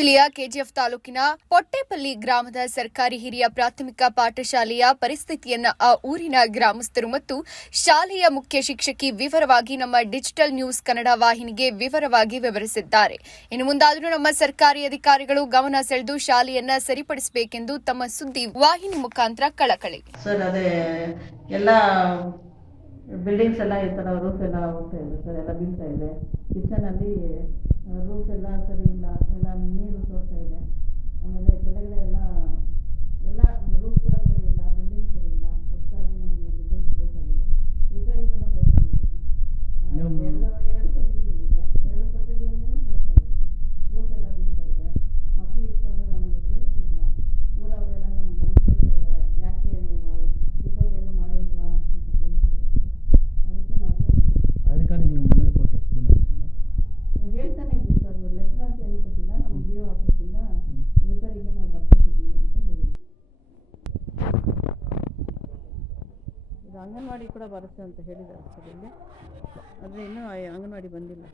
ಜಿಲ್ಲೆಯ ಕೆಜಿಎಫ್ ತಾಲೂಕಿನ ಪೊಟ್ಟೆಪಲ್ಲಿ ಗ್ರಾಮದ ಸರ್ಕಾರಿ ಹಿರಿಯ ಪ್ರಾಥಮಿಕ ಪಾಠಶಾಲೆಯ ಪರಿಸ್ಥಿತಿಯನ್ನ ಆ ಊರಿನ ಗ್ರಾಮಸ್ಥರು ಮತ್ತು ಶಾಲೆಯ ಮುಖ್ಯ ಶಿಕ್ಷಕಿ ವಿವರವಾಗಿ ನಮ್ಮ ಡಿಜಿಟಲ್ ನ್ಯೂಸ್ ಕನ್ನಡ ವಾಹಿನಿಗೆ ವಿವರವಾಗಿ ವಿವರಿಸಿದ್ದಾರೆ. ಇನ್ನು ಮುಂದಾದರೂ ನಮ್ಮ ಸರ್ಕಾರಿ ಅಧಿಕಾರಿಗಳು ಗಮನ ಸೆಳೆದು ಶಾಲೆಯನ್ನ ಸರಿಪಡಿಸಬೇಕೆಂದು ತಮ್ಮ ಸುದ್ದಿ ವಾಹಿನಿ ಮುಖಾಂತರ ಕಳಕಳಿ. ಸರ್, ಅದೇ ಎಲ್ಲ ಬಿಲ್ಡಿಂಗ್ಸ್ ಎಲ್ಲ ಈ ಥರ ರೂಫ್ ಎಲ್ಲ ಹೋಗ್ತಾ ಇದೆ ಸರ್, ಎಲ್ಲ ಬೀಳ್ತಾ ಇದೆ. ಕಿಚನಲ್ಲಿ ರೂಫ್ ಎಲ್ಲ ಸರಿ ಇಲ್ಲ, ಎಲ್ಲ ನೀರು ಸೋರ್ತಾ ಇದೆ. ಆಮೇಲೆ ಕೆಳಗಡೆ ಎಲ್ಲ ರೂಫ್ ಕೂಡ ಸರಿ ಇಲ್ಲ, ಬಿಲ್ಡಿಂಗ್ ಸರಿ ಇಲ್ಲ. ಹೊಸದಾಗಿ ನಮಗೆ ಬಿಲ್ಡಿಂಗ್ಸ್ ಬೇಕಾಗಿದೆ, ರಿಪೇರಿಗೂ ಬೇಕಾಗಿದೆ. ಎರಡು ಕೊಠಡಿಗಳಿದೆ, ಎರಡು ಕೊಠಡಿಯಲ್ಲೂ ಸೋರ್ತಾ ಇದೆ. ರೂಫ್ ಎಲ್ಲ ಬೀಳ್ತಾ ಇದೆ. ಮಕ್ಕಳು ಇಟ್ಕೊಂಡು ನಮಗೆ ಸೇಫ್ಟಿ ಇಲ್ಲ. ಊರವರೆಲ್ಲ ನಮ್ಗೆ ಬಂದು ಕೇಳ್ತಾ ಇದ್ದಾರೆ, ಯಾಕೆ ನೀವು ರಿಪೋರ್ಟ್ ಏನು ಮಾಡಿಲ್ವಾ ಅಂತ ಹೇಳ್ತಾ ಇದ್ದಾರೆ. ಅದಕ್ಕೆ ನಾವು ಅಧಿಕಾರಿಗಳಿಗೆ ಮನವಿ ಕೊಟ್ಟು ಎಷ್ಟು ದಿನ ಹೇಳ್ತಾನೆ ಇದ್ದೀವಿ ಸರ್. ಲೆಟರ್ ಅಂತ ಏನು ಕೊಟ್ಟಿಲ್ಲ, ನಮ್ಮ ಜಿಯೋ ಆಫೀಸಿಂದ ರಿಪೇರಿಗೆ ನಾವು ಬರ್ಕೊಟ್ಟಿದ್ದೀವಿ ಅಂತ ಹೇಳಿದ್ವಿ. ಇದು ಅಂಗನವಾಡಿ ಕೂಡ ಬರುತ್ತೆ ಅಂತ ಹೇಳಿದ್ದಾರೆ ಸರ್ ಇಲ್ಲಿ, ಆದರೆ ಇನ್ನೂ ಅಂಗನವಾಡಿ ಬಂದಿಲ್ಲ.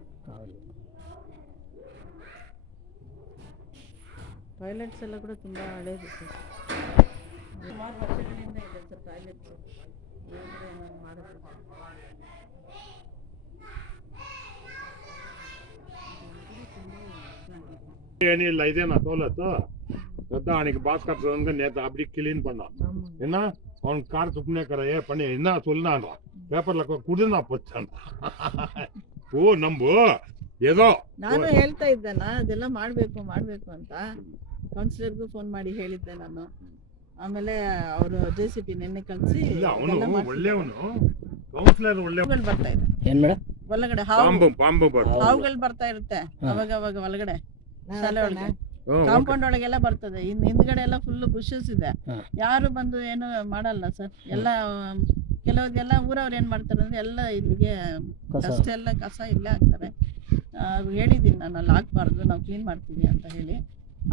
ಟಾಯ್ಲೆಟ್ಸ್ ಎಲ್ಲ ಕೂಡ ತುಂಬ ಹಳೇದು ಸರ್, ಸುಮಾರು ವರ್ಷಗಳಿಂದ ಇದೆ ಸರ್ ಟಾಯ್ಲೆಟ್ಸ್. ಏನಾದ್ರು ಮಾಡುತ್ತೆ ಏನಿಲ್ಲ, ಇದೇನಾ ಸವಲತ್ತು அன்னைக்கு பாஸ்கர் வந்து நேற்று அப்படி கிளீன் பண்ணான். என்ன அவன் கார் துப்புனே கரையே பண்ணி என்ன சொல்லான்றான், பேப்பர்ல குடுனா போச்சான். ಓ ನಂಬು ಏದೋ ನಾನು ಹೇಳ್ತಾ ಇದ್ದೇನ ಅದೆಲ್ಲ ಮಾಡಬೇಕು ಅಂತ ಕೌನ್ಸಿಲರ್ಗೂ ಫೋನ್ ಮಾಡಿ ಹೇಳಿದ್ದೆ ನಾನು. ಆಮೇಲೆ ಅವರು JCP ನೆನ್ನೆ ಕಳಿಸಿ ಅವನು ಒಳ್ಳೆಯವನು, ಕೌನ್ಸಿಲರ್ ಒಳ್ಳೆಯವನು. ಬರ್ತಾ ಇದೆ ಏನ್ ಮೇಡಮ್, ಒಳಗಡೆ ಪಾಂಬು ಹಾವುಗಳು ಬರ್ತಾ ಇರುತ್ತೆ ಅವಾಗ ಒಳಗಡೆ ಶಾಲೆ ಒಳಗೆ ಕಾಂಪೌಂಡ್ ಒಳಗೆಲ್ಲ ಬರ್ತದೆ. ಹಿಂದ್ಗಡೆ ಎಲ್ಲ ಫುಲ್ ಬುಷಸ್ ಇದೆ, ಯಾರು ಬಂದು ಏನು ಮಾಡಲ್ಲ ಸರ್. ಎಲ್ಲ ಕೆಲವ್ರಿಗೆಲ್ಲ ಊರವ್ರು ಏನ್ ಮಾಡ್ತಾರೆ ಅಂದ್ರೆ ಎಲ್ಲ ಇಲ್ಲಿಗೆ ಅಷ್ಟೆಲ್ಲ ಕಸ ಇಲ್ಲೇ ಹಾಕ್ತಾರೆ. ಹೇಳಿದ್ದೀನಿ ನಾನು, ಅಲ್ಲಿ ಹಾಕ್ಬಾರ್ದು, ನಾವು ಕ್ಲೀನ್ ಮಾಡ್ತೀವಿ ಅಂತ ಹೇಳಿ.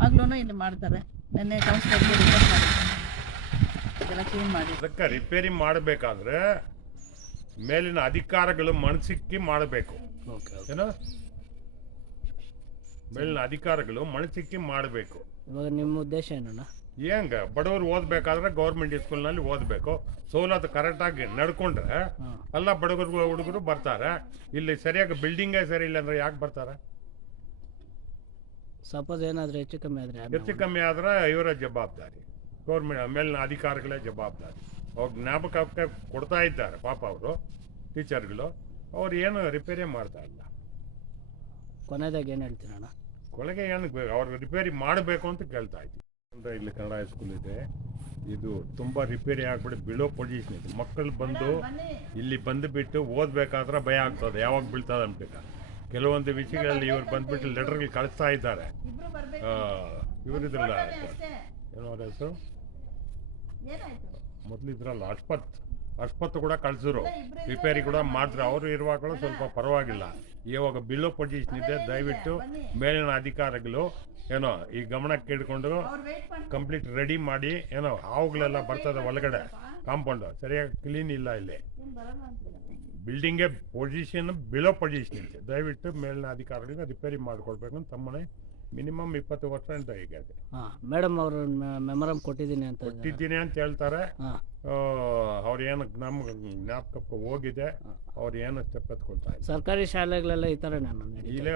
ಆಗ್ಲೂ ಇಲ್ಲಿ ಮಾಡ್ತಾರೆ. ನೆನ್ನೆ ಕೌನ್ಸಿಲರ್ಗೆ ರಿಪೋರ್ಟ್ ಮಾಡಿದ್ದಾರೆ, ಇದೆಲ್ಲ ಕ್ಲೀನ್ ಮಾಡಿ. ಅದಕ್ಕೆ ರಿಪೇರಿ ಮಾಡಬೇಕಾದ್ರೆ ಮೇಲಿನ ಅಧಿಕಾರಿಗಳು ಮನಸ್ಸಿಕ್ಕಿ ಮಾಡಬೇಕು. ಏನೋ ಮೇಲಿನ ಅಧಿಕಾರಿಗಳು ಮನಸ್ಸಿಕ್ಕಿ ಮಾಡಬೇಕು. ಇವಾಗ ನಿಮ್ಮ ಉದ್ದೇಶ ಏನಣ್ಣ? ಹೆಂಗ ಬಡವರು ಓದ್ಬೇಕಾದ್ರೆ ಗೌರ್ಮೆಂಟ್ ಸ್ಕೂಲ್ನಲ್ಲಿ ಓದಬೇಕು, ಸವಲತ್ತು ಕರೆಕ್ಟಾಗಿ ನಡ್ಕೊಂಡ್ರೆ ಎಲ್ಲ ಬಡವರು ಹುಡುಗರು ಬರ್ತಾರೆ. ಇಲ್ಲಿ ಸರಿಯಾಗಿ ಬಿಲ್ಡಿಂಗೇ ಸರಿ ಇಲ್ಲ ಅಂದ್ರೆ ಯಾಕೆ ಬರ್ತಾರೆ? ಸಪೋಸ್ ಏನಾದರೂ ಹೆಚ್ಚು ಕಮ್ಮಿ ಆದ್ರೆ ಇವರ ಜವಾಬ್ದಾರಿ, ಗೌರ್ಮೆಂಟ್ ಮೇಲಿನ ಅಧಿಕಾರಿಗಳೇ ಜವಾಬ್ದಾರಿ. ಅವ್ರು ಜ್ಞಾಪಕಕ್ಕೆ ಕೊಡ್ತಾ ಇದ್ದಾರೆ ಪಾಪ ಅವರು ಟೀಚರ್ಗಳು, ಅವ್ರು ಏನು ರಿಪೇರಿ ಮಾಡ್ತಾ ಇಲ್ಲ. ಕೊನೆದಾಗ ಏನು ಹೇಳ್ತೀರಣ್ಣ? ಕೊನೆಗೆ ಏನಕ್ಕೆ ಅವ್ರು ರಿಪೇರಿ ಮಾಡಬೇಕು ಅಂತ ಕೇಳ್ತಾ ಇದ್ದೀವಿ. ಇಲ್ಲಿ ಕನ್ನಡ ಹೈಸ್ಕೂಲ್ ಇದೆ, ಇದು ತುಂಬ ರಿಪೇರಿ ಆಗ್ಬಿಟ್ಟು ಬೀಳೋ ಪೊಸಿಷನ್ ಇದೆ. ಮಕ್ಕಳು ಬಂದು ಇಲ್ಲಿ ಬಂದುಬಿಟ್ಟು ಓದಬೇಕಾದ್ರೆ ಭಯ ಆಗ್ತದೆ, ಯಾವಾಗ ಬೀಳ್ತದೆ ಅನ್ಬೇಕು. ಕೆಲವೊಂದು ವಿಷಯಗಳಲ್ಲಿ ಇವ್ರು ಬಂದ್ಬಿಟ್ಟು ಲೆಟರ್ಗಳು ಕಳಿಸ್ತಾ ಇದ್ದಾರೆ. ಇವರಿದ್ರಲ್ಲ, ಏನೋ ಅವ್ರ ಹೆಸರು ಮೊದಲಿದ್ರಲ್ಲ, ಅಶ್ಪತ್ ಕೂಡ ಕಳಿಸಿದ್ರು, ರಿಪೇರಿ ಕೂಡ ಮಾಡಿದ್ರು. ಅವರು ಇರುವಾಗಲೂ ಸ್ವಲ್ಪ ಪರವಾಗಿಲ್ಲ. ಇವಾಗ ಬೀಳೋ ಪೊಸಿಷನ್ ಇದೆ. ದಯವಿಟ್ಟು ಮೇಲಿನ ಅಧಿಕಾರಿಗಳು ಏನೋ ಈ ಗಮನಕ್ಕೆ ಇಟ್ಕೊಂಡು ಕಂಪ್ಲೀಟ್ ರೆಡಿ ಮಾಡಿ. ಏನೋ ಹಾವುಗಳೆಲ್ಲ ಬರ್ತದೆ ಒಳಗಡೆ, ಕಾಂಪೌಂಡ್ ಸರಿಯಾಗಿ ಕ್ಲೀನ್ ಇಲ್ಲ, ಇಲ್ಲಿ ಬಿಲ್ಡಿಂಗೇ ಪೊಸಿಷನ್ ಬೀಳೋ ಪೊಸಿಷನ್ ಇದೆ. ದಯವಿಟ್ಟು ಮೇಲಿನ ಅಧಿಕಾರಿಗಳಿಗೆ ರಿಪೇರಿ ಮಾಡಿಕೊಡ್ಬೇಕು ಅಂತ ತಮ್ಮನೆ ಮಿನಿಮಮ್ 20 ವರ್ಷ ಅಂತ ಈಗ ಇದೆ. ಮೇಡಮ್ ಅವರು ಮೆಮೊರಂ ಕೊಟ್ಟಿದ್ದೀನಿ ಅಂತ ಹೇಳ್ತಾರೆ. ಅವ್ರು ಏನು ನಮ್ಗೆ ಜ್ಞಾಪಕಕ್ಕೆ ಹೋಗಿದೆ, ಅವ್ರು ಏನು ಸ್ಟೆಪ್ ಎತ್ಕೊಳ್ತಾ ಇದ್ದಾರೆ. ಸರ್ಕಾರಿ ಶಾಲೆಗಳೆಲ್ಲ ಈ ಥರ ಇಲ್ಲೇ